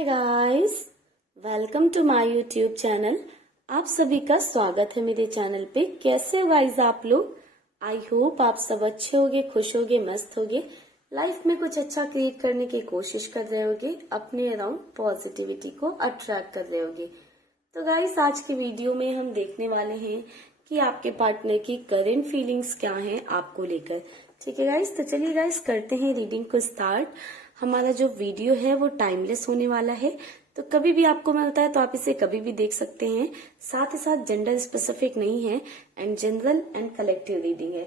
Hi guys, welcome to my YouTube channel. आप सभी का स्वागत है मेरे चैनल पे। कैसे हो गाइस आप लोग? आई होप आप सब अच्छे होगे, खुश होगे, मस्त होगे, लाइफ में कुछ अच्छा क्रिएट करने की कोशिश कर रहे होगे, अपने अराउंड पॉजिटिविटी को अट्रैक्ट कर रहे होगे। तो गाइस आज के वीडियो में हम देखने वाले हैं कि आपके पार्टनर की करेंट फीलिंग्स क्या हैं आपको लेकर। ठीक है गाइस, तो चलिए गाइस करते हैं रीडिंग को स्टार्ट। हमारा जो वीडियो है वो टाइमलेस होने वाला है, तो कभी भी आपको मिलता है तो आप इसे कभी भी देख सकते हैं। साथ ही साथ जेंडर स्पेसिफिक नहीं है and general and collective reading है।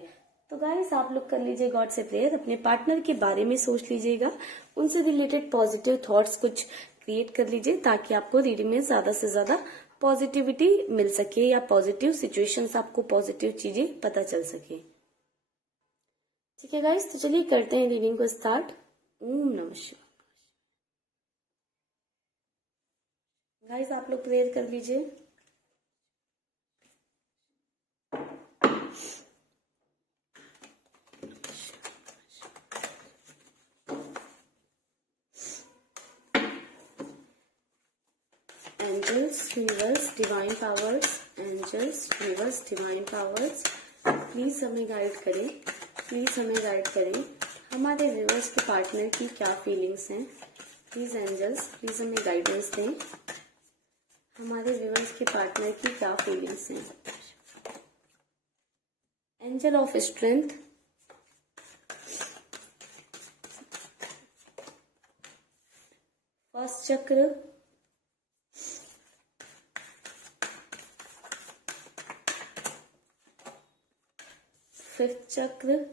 तो गाइस आप लोग कर लीजिए गॉड से प्रेयर, अपने पार्टनर के बारे में सोच लीजिएगा, उनसे रिलेटेड पॉजिटिव थॉट्स कुछ क्रिएट कर लीजिए ताकि आपको रीडिंग में ज्यादा से ज्यादा पॉजिटिविटी मिल सके या पॉजिटिव सिचुएशंस, आपको पॉजिटिव चीजें पता चल सके। ठीक है गाइस, तो चलिए करते हैं रीडिंग को स्टार्ट। ओम नमः शिवाय। गाइस आप लोग प्रेयर कर लीजिए। Angels, universe, divine powers, angels, universe, divine powers, please हमें गाइड करें, प्लीज हमें गाइड करें। हमारे व्यूअर्स के पार्टनर की क्या फीलिंग्स हैं? प्लीज एंजल्स, प्लीज हमें गाइडेंस दें। हमारे व्यूअर्स के पार्टनर की क्या फीलिंग्स हैं? Angel of strength, first chakra, fifth chakra,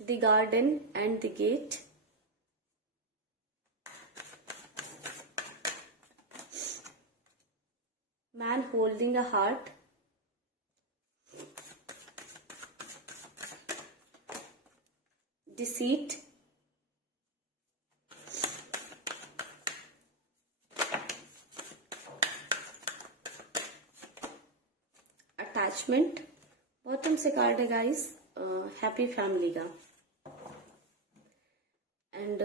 the garden and the gate, man holding a heart, deceit, attachment. Bottom से कार्ड है गाइस हैप्पी फैमिली का। एंड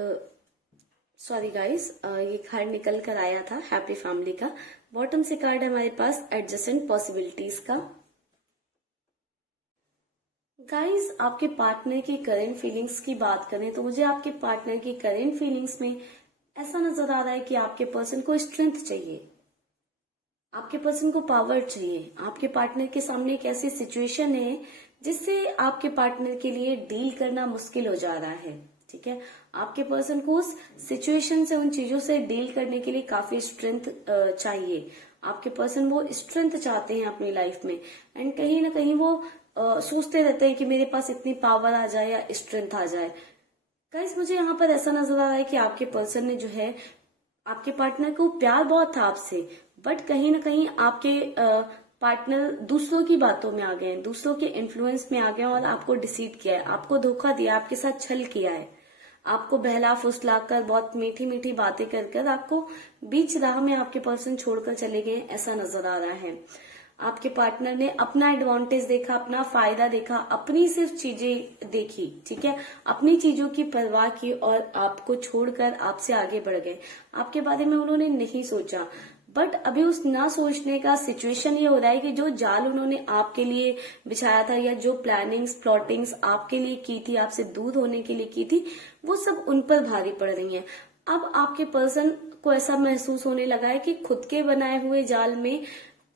सॉरी गाइस, ये कार्ड निकल कर आया था हैप्पी फैमिली का। बॉटम से कार्ड है हमारे पास एडजस्टेंट पॉसिबिलिटीज का। गाइस आपके पार्टनर की करेंट फीलिंग्स की बात करें तो मुझे आपके पार्टनर की करेंट फीलिंग्स में ऐसा नजर आ रहा है कि आपके पर्सन को स्ट्रेंथ चाहिए, आपके पर्सन को पावर चाहिए। आपके पार्टनर के सामने एक ऐसी सिचुएशन है जिससे आपके पार्टनर के लिए डील करना मुश्किल हो जा रहा है। ठीक है, आपके पर्सन को उस सिचुएशन से, उन चीजों से डील करने के लिए काफी स्ट्रेंथ चाहिए। आपके पर्सन वो स्ट्रेंथ चाहते हैं अपनी लाइफ में एंड कहीं ना कहीं वो सोचते रहते हैं कि मेरे पास इतनी पावर आ जाए या स्ट्रेंथ आ जाए। गाइस मुझे यहाँ पर ऐसा नजर आ रहा है कि आपके पर्सन ने जो है, आपके पार्टनर को प्यार बहुत था आपसे, बट कहीं ना कहीं आपके पार्टनर दूसरों की बातों में आ गए हैं, दूसरों के इन्फ्लुएंस में आ गए और आपको डिसीट किया है, आपको धोखा दिया, आपके साथ छल किया है, आपको बहला फुसला कर, बहुत मीठी मीठी बातें कर कर आपको बीच राह में आपके पर्सन छोड़कर चले गए, ऐसा नजर आ रहा है। आपके पार्टनर ने अपना एडवांटेज देखा, अपना फायदा देखा, अपनी सिर्फ चीजें देखी। ठीक है, अपनी चीजों की परवाह की और आपको छोड़कर आपसे आगे बढ़ गए। आपके बारे में उन्होंने नहीं सोचा, बट अभी उस ना सोचने का सिचुएशन ये हो रहा है कि जो जाल उन्होंने आपके लिए बिछाया था या जो प्लानिंग्स प्लॉटिंग्स आपके लिए की थी, आपसे दूर होने के लिए की थी, वो सब उन पर भारी पड़ रही हैं। अब आपके पर्सन को ऐसा महसूस होने लगा है कि खुद के बनाए हुए जाल में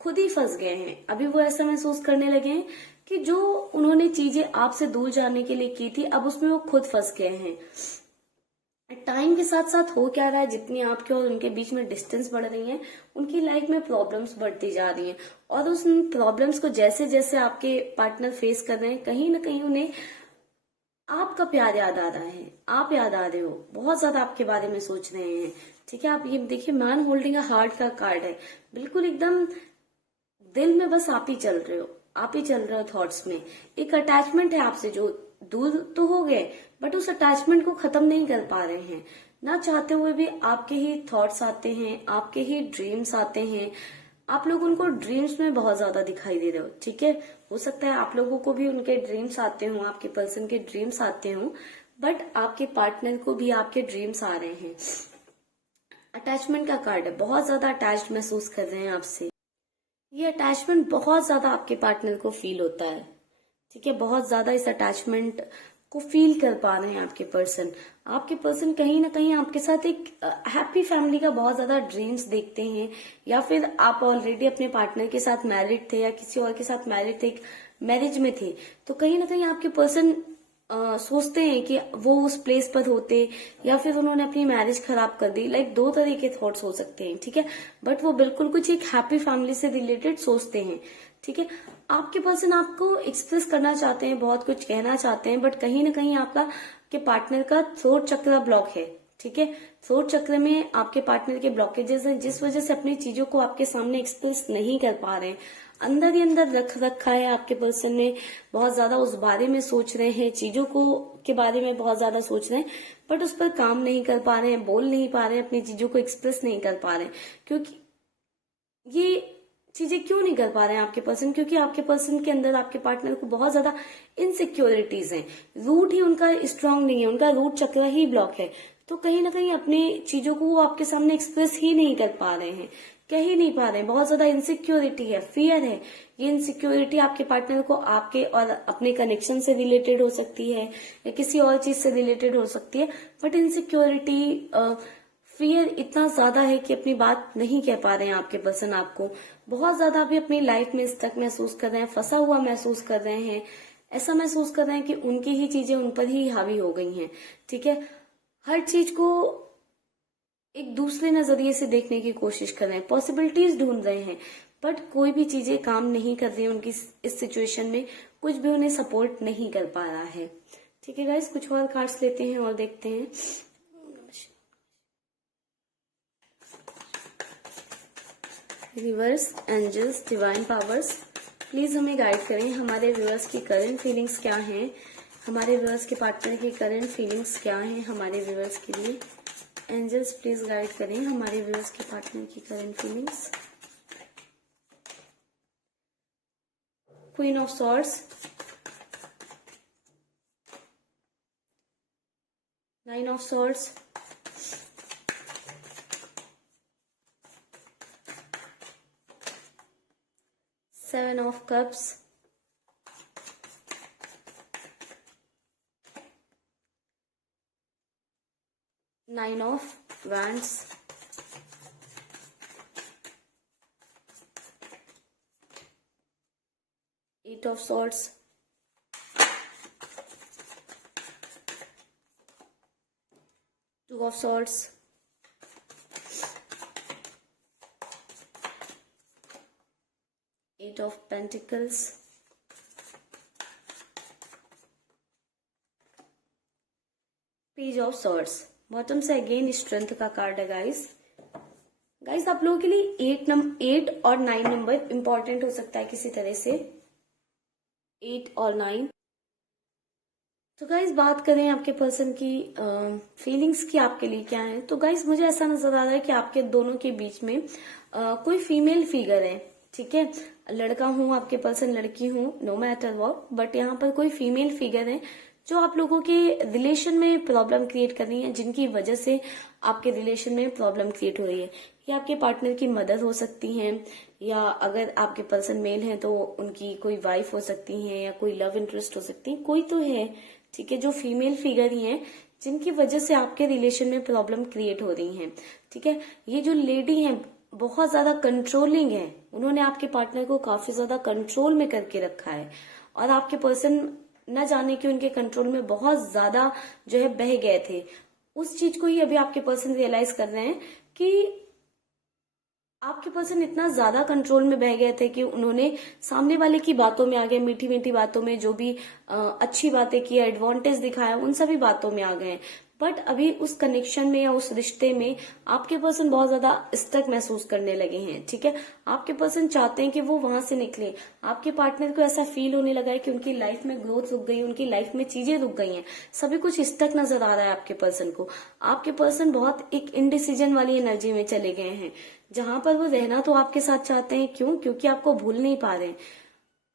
खुद ही फंस गए हैं। अभी वो ऐसा महसूस करने लगे हैं कि जो उन्होंने चीजें आपसे दूर जाने के लिए की थी, अब उसमें वो खुद फंस गए हैं। टाइम के साथ साथ हो क्या रहा है, जितनी आपके और उनके बीच में डिस्टेंस बढ़ रही है, उनकी लाइफ में प्रॉब्लम्स बढ़ती जा रही हैं और उस प्रॉब्लम्स को जैसे जैसे आपके पार्टनर फेस कर रहे हैं, कहीं ना कहीं उन्हें आपका प्यार याद आ रहा है, आप याद आ रहे हो, बहुत ज्यादा आपके बारे में सोच रहे हैं। ठीक है, आप ये देखिए मैन होल्डिंग अ हार्ट का कार्ड है, बिल्कुल एकदम दिल में बस आप ही चल रहे हो, आप ही चल रहे हो थॉट्स में। एक अटैचमेंट है आपसे जो दूर तो हो गए, बट उस अटैचमेंट को खत्म नहीं कर पा रहे हैं। ना चाहते हुए भी आपके ही थॉट्स आते हैं, आपके ही ड्रीम्स आते हैं, आप लोग उनको ड्रीम्स में बहुत ज्यादा दिखाई दे रहे हो, ठीक है। हो सकता है आप लोगों को भी उनके ड्रीम्स आते हो, आपके पर्सन के ड्रीम्स आते हो, बट आपके पार्टनर को भी आपके ड्रीम्स आ रहे हैं। अटैचमेंट का कार्ड है, बहुत ज्यादा अटैच्ड महसूस कर रहे हैं आपसे। ये अटैचमेंट बहुत ज्यादा आपके पार्टनर को फील होता है, ठीक है। बहुत ज्यादा इस अटैचमेंट को फील कर पा रहे हैं आपके पर्सन। आपके पर्सन कहीं ना कहीं आपके साथ एक हैप्पी फैमिली का बहुत ज्यादा ड्रीम्स देखते हैं, या फिर आप ऑलरेडी अपने पार्टनर के साथ मैरिड थे या किसी और के साथ मैरिड थे, मैरिज में थे, तो कहीं ना कहीं आपके पर्सन सोचते हैं कि वो उस प्लेस पर होते, या फिर उन्होंने अपनी मैरिज खराब कर दी। लाइक दो तरह के थॉट्स हो सकते हैं, ठीक है। बट वो बिल्कुल कुछ एक हैप्पी फैमिली से रिलेटेड सोचते हैं, ठीक है। आपके पर्सन आपको एक्सप्रेस करना चाहते हैं, बहुत कुछ कहना चाहते हैं, बट कहीं ना कहीं आपका के पार्टनर का थ्रोट चक्र ब्लॉक है, ठीक है। थ्रोट चक्र में आपके पार्टनर के ब्लॉकेजेस हैं, जिस वजह से अपनी चीजों को आपके सामने एक्सप्रेस नहीं कर पा रहे हैं। अंदर ही अंदर रख रखा है आपके पर्सन ने, बहुत ज्यादा उस बारे में सोच रहे हैं, चीजों को के बारे में बहुत ज्यादा सोच रहे हैं, बट उस पर काम नहीं कर पा रहे हैं, बोल नहीं पा रहे हैं, अपनी चीजों को एक्सप्रेस नहीं कर पा रहे हैं। क्योंकि ये चीजें क्यों नहीं कर पा रहे हैं आपके पर्सन? क्योंकि आपके पर्सन के अंदर आपके पार्टनर को बहुत ज्यादा इनसिक्योरिटीज हैं। रूट ही उनका स्ट्रांग नहीं है, उनका रूट चक्र ही ब्लॉक है। तो कहीं ना कहीं अपनी चीजों को वो आपके सामने एक्सप्रेस ही नहीं कर पा रहे हैं, कह ही नहीं पा रहे हैं। बहुत ज्यादा इनसिक्योरिटी है, फियर है। ये इनसिक्योरिटी आपके पार्टनर को आपके और अपने कनेक्शन से रिलेटेड हो सकती है, या किसी और चीज से रिलेटेड हो सकती है, बट इनसिक्योरिटी फियर इतना ज्यादा है कि अपनी बात नहीं कह पा रहे हैं आपके पर्सन। आपको बहुत ज्यादा अभी अपनी लाइफ में स्टक महसूस कर रहे हैं, फंसा हुआ महसूस कर रहे हैं, ऐसा महसूस कर रहे हैं कि उनकी ही चीजें उन पर ही हावी हो गई हैं, ठीक है। हर चीज को एक दूसरे नजरिए से देखने की कोशिश कर रहे हैं, पॉसिबिलिटीज ढूंढ रहे हैं, बट कोई भी चीजें काम नहीं कर रही है उनकी इस सिचुएशन में, कुछ भी उन्हें सपोर्ट नहीं कर पा रहा है, ठीक है गाइस। कुछ और कार्ड्स लेते हैं और देखते हैं। Reverse angels, divine powers, please हमें गाइड करें। हमारे व्यूअर्स की करंट फीलिंग्स क्या हैं, हमारे व्यूअर्स के पार्टनर की करंट फीलिंग्स क्या हैं हमारे व्यूअर्स के लिए। एंजल्स प्लीज गाइड करें हमारे व्यूअर्स के पार्टनर की current feelings. Queen of swords, 9 of swords, Seven of Cups, Nine of Wands, Eight of Swords, Two of Swords, Eight of Pentacles, Page of Swords। Bottom से again strength का card है guys. Guys आप लोगों के लिए 8 और 9 number important हो सकता है किसी तरह से, 8 और 9। तो गाइस बात करें आपके पर्सन की फीलिंग्स की आपके लिए क्या है, तो गाइस मुझे ऐसा नजर आ रहा है कि आपके दोनों के बीच में कोई फीमेल फिगर है, ठीक है। लड़का हूं आपके पर्सन, लड़की हूं, नो मैटर व्हाट, बट यहाँ पर कोई फीमेल फिगर है जो आप लोगों के रिलेशन में प्रॉब्लम क्रिएट कर रही है, जिनकी वजह से आपके रिलेशन में प्रॉब्लम क्रिएट हो रही है। ये आपके पार्टनर की मदर हो सकती हैं, या अगर आपके पर्सन मेल हैं तो उनकी कोई वाइफ हो सकती है, या कोई लव इंटरेस्ट हो सकती है, कोई तो है, ठीक है, जो फीमेल फिगर ही है जिनकी वजह से आपके रिलेशन में प्रॉब्लम क्रिएट हो रही है, ठीक है। ये जो लेडी है बहुत ज्यादा कंट्रोलिंग है, उन्होंने आपके पार्टनर को काफी ज्यादा कंट्रोल में करके रखा है, और आपके पर्सन न जाने कि उनके कंट्रोल में बहुत ज्यादा जो है बह गए थे। उस चीज को ही अभी आपके पर्सन रियलाइज कर रहे हैं कि आपके पर्सन इतना ज्यादा कंट्रोल में बह गए थे कि उन्होंने सामने वाले की बातों में आ गए, मीठी मीठी बातों में, जो भी अच्छी बातें की, एडवांटेज दिखाया, उन सभी बातों में आ गए। बट अभी उस कनेक्शन में या उस रिश्ते में आपके पर्सन बहुत ज्यादा स्टक महसूस करने लगे हैं। ठीक है, आपके पर्सन चाहते हैं कि वो वहां से निकले। आपके पार्टनर को ऐसा फील होने लगा है कि उनकी लाइफ में ग्रोथ रुक गई, उनकी लाइफ में चीजें रुक गई हैं, सभी कुछ स्टक नजर आ रहा है आपके पर्सन को। आपके पर्सन बहुत एक इनडिसीजन वाली एनर्जी में चले गए हैं, जहां पर वो रहना तो आपके साथ चाहते हैं। क्यों? क्योंकि आपको भूल नहीं पा रहे हैं।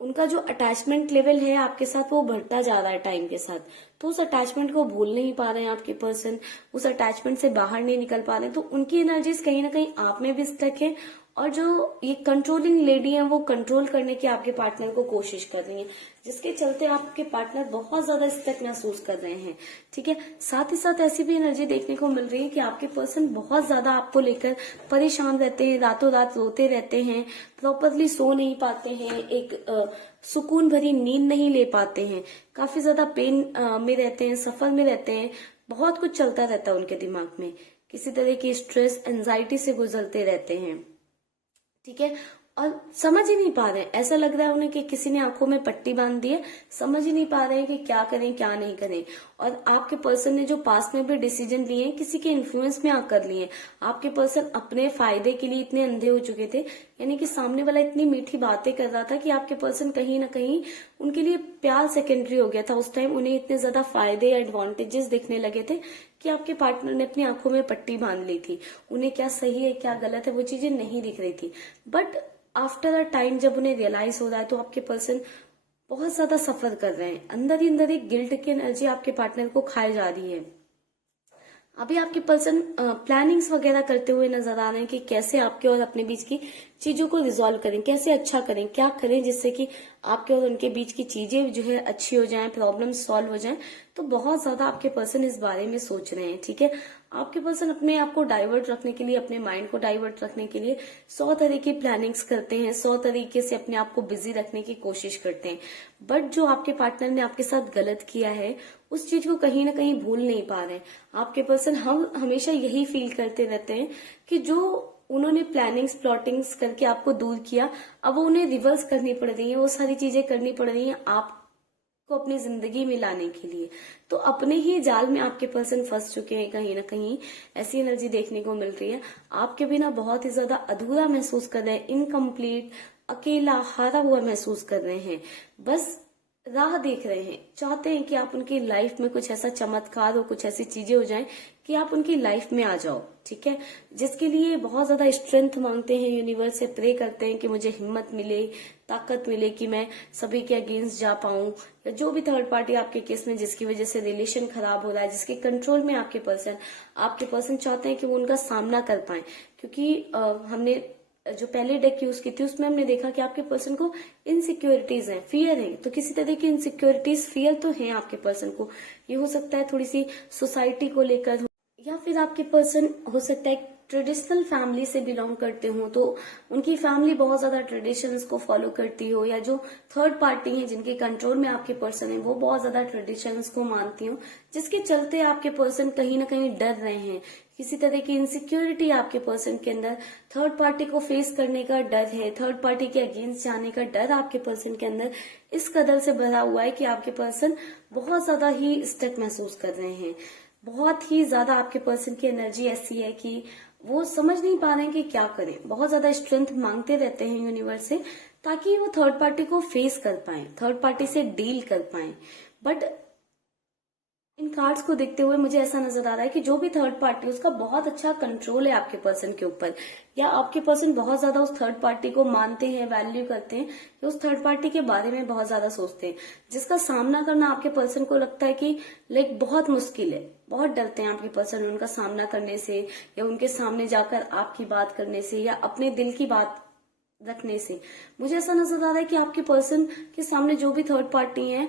उनका जो अटैचमेंट लेवल है आपके साथ वो बढ़ता जा रहा है टाइम के साथ, तो उस अटैचमेंट को भूल नहीं पा रहे हैं आपके पर्सन, उस अटैचमेंट से बाहर नहीं निकल पा रहे हैं। तो उनकी एनर्जीज कहीं ना कहीं आप में भी स्टक है, और जो ये कंट्रोलिंग लेडी है वो कंट्रोल करने की आपके पार्टनर को कोशिश कर रही है, जिसके चलते आपके पार्टनर बहुत ज्यादा स्टक महसूस कर रहे हैं। ठीक है, साथ ही साथ ऐसी भी एनर्जी देखने को मिल रही है कि आपके पर्सन बहुत ज्यादा आपको लेकर परेशान रहते हैं, रातों रात रोते रहते हैं, प्रॉपरली सो नहीं पाते हैं, एक सुकून भरी नींद नहीं ले पाते हैं, काफी ज्यादा पेन में रहते हैं, सफर में रहते हैं, बहुत कुछ चलता रहता है उनके दिमाग में, किसी तरह की स्ट्रेस एंजाइटी से गुजरते रहते हैं। ठीक है, और समझ ही नहीं पा रहे हैं, ऐसा लग रहा है उन्हें कि किसी ने आंखों में पट्टी बांध दी है, समझ ही नहीं पा रहे हैं कि क्या करें क्या नहीं करें। और आपके पर्सन ने जो पास में भी डिसीजन लिए हैं किसी के इन्फ्लुएंस में आकर लिए, आपके पर्सन अपने फायदे के लिए इतने अंधे हो चुके थे, यानी कि सामने वाला इतनी मीठी बातें कर रहा था कि आपके पर्सन कहीं ना कहीं उनके लिए प्यार सेकेंडरी हो गया था। उस टाइम उन्हें इतने ज्यादा फायदे या एडवांटेजेस दिखने लगे थे कि आपके पार्टनर ने अपनी आंखों में पट्टी बांध ली थी, उन्हें क्या सही है क्या गलत है वो चीजें नहीं दिख रही थी। बट आफ्टर अ टाइम जब उन्हें रियलाइज हो रहा है तो आपके पर्सन बहुत ज्यादा सफर कर रहे हैं, अंदर ही अंदर एक गिल्ट की एनर्जी आपके पार्टनर को खाए जा रही है। अभी आपके पर्सन प्लानिंग्स वगैरह करते हुए नजर आ रहे हैं कि कैसे आपके और अपने बीच की चीजों को रिजॉल्व करें, कैसे अच्छा करें, क्या करें जिससे कि आपके और उनके बीच की चीजें जो है अच्छी हो जाएं, प्रॉब्लम सॉल्व हो जाएं। तो बहुत ज्यादा आपके पर्सन इस बारे में सोच रहे हैं। ठीक है, आपके पर्सन अपने आप को डाइवर्ट रखने के लिए, अपने माइंड को डाइवर्ट रखने के लिए 100 तरह की प्लानिंग्स करते हैं, 100 तरीके से अपने आप को बिजी रखने की कोशिश करते हैं। बट जो आपके पार्टनर ने आपके साथ गलत किया है उस चीज को कहीं ना कहीं भूल नहीं पा रहे हैं। आपके पर्सन हम हमेशा यही फील करते रहते हैं कि जो उन्होंने प्लानिंग्स प्लॉटिंग्स करके आपको दूर किया, अब वो उन्हें रिवर्स करनी पड़ रही है, वो सारी चीजें करनी पड़ रही हैं आपको अपनी जिंदगी में लाने के लिए। तो अपने ही जाल में आपके पर्सन फंस चुके हैं कहीं ना कहीं, ऐसी एनर्जी देखने को मिल रही है। आपके बिना बहुत ही ज्यादा अधूरा महसूस कर रहे हैं, इनकम्प्लीट, अकेला, हारा हुआ महसूस कर रहे हैं, बस राह देख रहे हैं, चाहते हैं कि आप उनकी लाइफ में कुछ ऐसा चमत्कार हो, कुछ ऐसी चीजें हो जाएं कि आप उनकी लाइफ में आ जाओ। ठीक है, जिसके लिए बहुत ज्यादा स्ट्रेंथ मांगते हैं, यूनिवर्स से प्रे करते हैं कि मुझे हिम्मत मिले, ताकत मिले कि मैं सभी के अगेंस्ट जा पाऊं, या जो भी थर्ड पार्टी आपके केस में जिसकी वजह से रिलेशन खराब हो रहा है, जिसके कंट्रोल में आपके पर्सन चाहते हैं कि वो उनका सामना कर पाए। क्योंकि हमने जो पहले डेक यूज की थी उसमें हमने देखा कि आपके पर्सन को इनसिक्योरिटीज हैं, फियर है, तो किसी तरह की इनसिक्योरिटीज फियर तो है आपके पर्सन को। ये हो सकता है थोड़ी सी सोसाइटी को लेकर, या फिर आपके पर्सन हो सकता है ट्रेडिशनल फैमिली से बिलोंग करते हो, तो उनकी फैमिली बहुत ज्यादा ट्रेडिशंस को फॉलो करती हो, या जो थर्ड पार्टी है जिनके कंट्रोल में आपके पर्सन है वो बहुत ज्यादा ट्रेडिशंस को मानती हो, जिसके चलते आपके पर्सन कहीं ना कहीं डर रहे हैं। किसी तरह की इनसिक्योरिटी आपके पर्सन के अंदर, थर्ड पार्टी को फेस करने का डर है, थर्ड पार्टी के अगेंस्ट जाने का डर आपके पर्सन के अंदर इस कदर से भरा हुआ है कि आपके पर्सन बहुत ज्यादा ही स्टक महसूस कर रहे हैं। बहुत ही ज्यादा आपके पर्सन की एनर्जी ऐसी है कि वो समझ नहीं पा रहे हैं कि क्या करें, बहुत ज्यादा स्ट्रेंथ मांगते रहते हैं यूनिवर्स से ताकि वो थर्ड पार्टी को फेस कर पाए, थर्ड पार्टी से डील कर पाए। बट इन कार्ड्स को देखते हुए मुझे ऐसा नजर आ रहा है कि जो भी थर्ड पार्टी उसका बहुत अच्छा कंट्रोल है आपके पर्सन के ऊपर, या आपके पर्सन बहुत ज्यादा उस थर्ड पार्टी को मानते हैं, वैल्यू करते हैं, या उस थर्ड पार्टी के बारे में बहुत ज्यादा सोचते हैं, जिसका सामना करना आपके पर्सन को लगता है कि लाइक बहुत मुश्किल है। बहुत डरते हैं आपके पर्सन उनका सामना करने से, या उनके सामने जाकर आपकी बात करने से, या अपने दिल की बात रखने से। मुझे ऐसा नजर आ रहा है कि आपके पर्सन के सामने जो भी थर्ड पार्टी है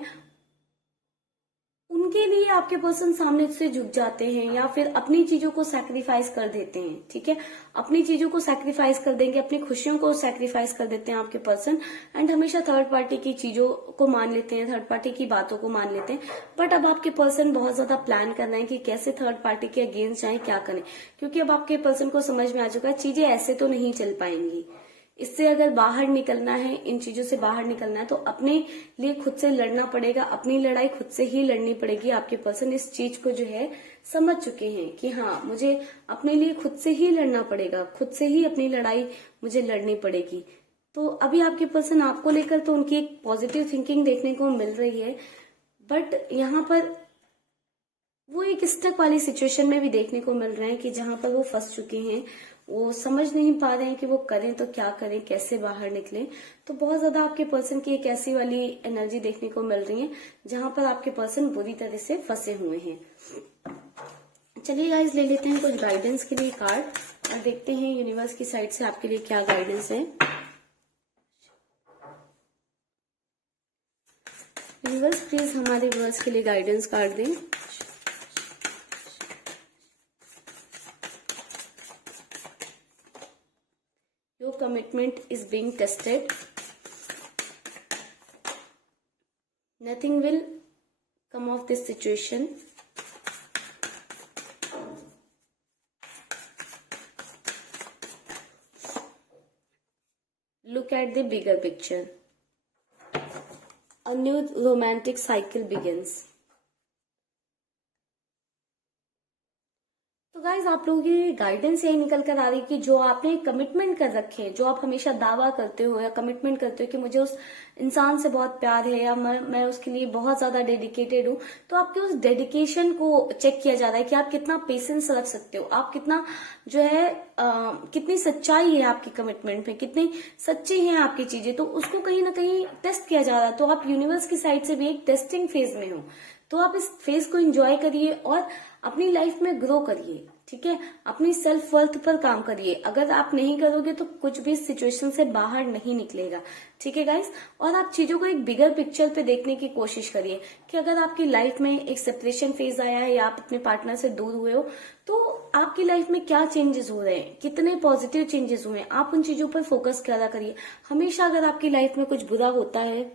उनके लिए आपके पर्सन सामने से झुक जाते हैं, या फिर अपनी चीजों को सैक्रिफाइस कर देते हैं। ठीक है, अपनी चीजों को सैक्रिफाइस कर देंगे, अपनी खुशियों को सैक्रिफाइस कर देते हैं आपके पर्सन, एंड हमेशा थर्ड पार्टी की चीजों को मान लेते हैं, थर्ड पार्टी की बातों को मान लेते हैं। बट अब आपके पर्सन बहुत ज्यादा प्लान कर रहे हैं कि कैसे थर्ड पार्टी के अगेंस्ट जाए, क्या करें, क्योंकि अब आपके पर्सन को समझ में आ चुका है चीजें ऐसे तो नहीं चल पाएंगी, इससे अगर बाहर निकलना है, इन चीजों से बाहर निकलना है, तो अपने लिए खुद से लड़ना पड़ेगा। अपनी लड़ाई खुद से ही लड़नी पड़ेगी। आपके पर्सन इस चीज को जो है समझ चुके हैं कि हाँ, मुझे अपने लिए खुद से ही लड़ना पड़ेगा, खुद से ही अपनी लड़ाई मुझे लड़नी पड़ेगी। तो अभी आपके पर्सन आपको लेकर तो उनकी एक पॉजिटिव थिंकिंग देखने को मिल रही है, बट यहाँ पर वो एक स्टक वाली सिचुएशन में भी देखने को मिल रहे हैं कि जहां पर वो फंस चुके हैं। वो समझ नहीं पा रहे हैं कि वो करें तो क्या करें, कैसे बाहर निकलें। तो बहुत ज्यादा आपके पर्सन की एक ऐसी वाली एनर्जी देखने को मिल रही है जहां पर आपके पर्सन बुरी तरह से फंसे हुए हैं। चलिए गाइस, ले लेते हैं कुछ गाइडेंस के लिए कार्ड और देखते हैं यूनिवर्स की साइड से आपके लिए क्या गाइडेंस है। यूनिवर्स प्लीज हमारे व्यूअर्स के लिए गाइडेंस कार्ड दें। Your commitment is being tested. Nothing will come of this situation. Look at the bigger picture. A new romantic cycle begins. तो गाइज, आप लोगों की गाइडेंस यही निकल कर आ रही है कि जो आपने कमिटमेंट कर रखे हैं, जो आप हमेशा दावा करते हो या कमिटमेंट करते हो कि मुझे उस इंसान से बहुत प्यार है या मैं उसके लिए बहुत ज्यादा डेडिकेटेड हूँ, तो आपके उस डेडिकेशन को चेक किया जा रहा है कि आप कितना पेशेंस रख सकते हो, आप कितना जो है कितनी सच्चाई है आपकी कमिटमेंट में, कितनी सच्ची है आपकी चीजें। तो उसको कहीं ना कहीं टेस्ट किया जा रहा है। तो आप यूनिवर्स की साइड से भी एक टेस्टिंग फेज में हो। तो आप इस फेज को एंजॉय करिए और अपनी लाइफ में ग्रो करिए। ठीक है, अपनी सेल्फ वर्थ पर काम करिए। अगर आप नहीं करोगे तो कुछ भी सिचुएशन से बाहर नहीं निकलेगा। ठीक है गाइस, और आप चीजों को एक बिगर पिक्चर पे देखने की कोशिश करिए कि अगर आपकी लाइफ में एक सेपरेशन फेज आया है या आप अपने पार्टनर से दूर हुए हो, तो आपकी लाइफ में क्या चेंजेस हो रहे हैं, कितने पॉजिटिव चेंजेस हुए हैं, आप उन चीजों पर फोकस करा करिए। हमेशा अगर आपकी लाइफ में कुछ बुरा होता है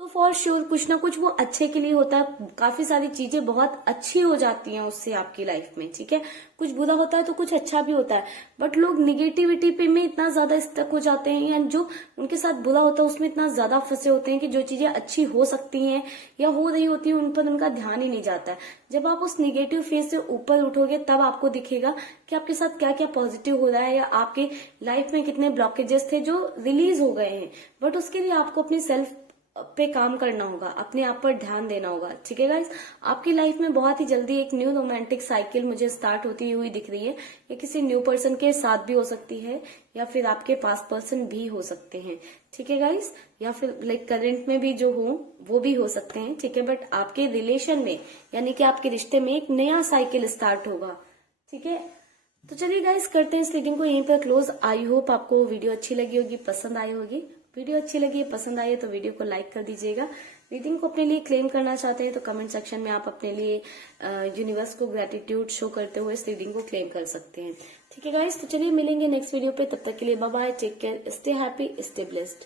तो फॉर श्योर कुछ ना कुछ वो अच्छे के लिए होता है। काफी सारी चीजें बहुत अच्छी हो जाती हैं उससे आपकी लाइफ में। ठीक है, कुछ बुरा होता है तो कुछ अच्छा भी होता है, बट लोग निगेटिविटी पे में इतना ज्यादा स्टक हो जाते हैं या जो उनके साथ बुरा होता है उसमें इतना ज्यादा फंसे होते हैं कि जो चीजें अच्छी हो सकती हैं या हो रही होती है उन पर उनका ध्यान ही नहीं जाता है। जब आप उस निगेटिव फेज से ऊपर उठोगे तब आपको दिखेगा कि आपके साथ क्या क्या पॉजिटिव हो रहा है या आपके लाइफ में कितने ब्लॉकेजेस थे जो रिलीज हो गए हैं। बट उसके लिए आपको अपनी सेल्फ पे काम करना होगा, अपने आप पर ध्यान देना होगा। ठीक है गाइस, आपकी लाइफ में बहुत ही जल्दी एक न्यू रोमांटिक साइकिल मुझे स्टार्ट होती हुई दिख रही है। ये किसी न्यू पर्सन के साथ भी हो सकती है या फिर आपके पास पर्सन भी हो सकते हैं। ठीक है गाइस, या फिर लाइक करंट में भी जो हो वो भी हो सकते हैं। ठीक है, बट आपके रिलेशन में यानी कि आपके रिश्ते में एक नया साइकिल स्टार्ट होगा। ठीक है, तो चलिए गाइस, करते हैं इस रीडिंग को यहीं पर क्लोज। आई होप आपको वीडियो अच्छी लगी होगी, पसंद आई होगी। वीडियो अच्छी लगी है, पसंद आई है तो वीडियो को लाइक कर दीजिएगा। रीडिंग को अपने लिए क्लेम करना चाहते हैं तो कमेंट सेक्शन में आप अपने लिए यूनिवर्स को ग्रेटिट्यूड शो करते हुए इस रीडिंग को क्लेम कर सकते हैं। ठीक है गाइस, तो चलिए मिलेंगे नेक्स्ट वीडियो पे। तब तक के लिए bye bye, take care, stay happy, stay blessed.